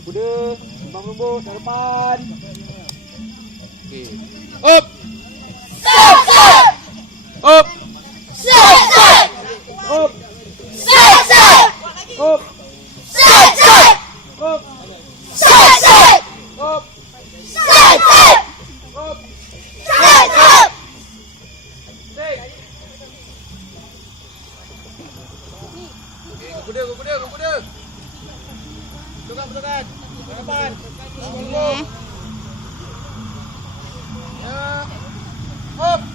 Kuda, sembang lembut ke depan. Okey. Up. Up. Up. Up. Up. Up. Kuda. Betul-betul. Ke depan. Ya. Up.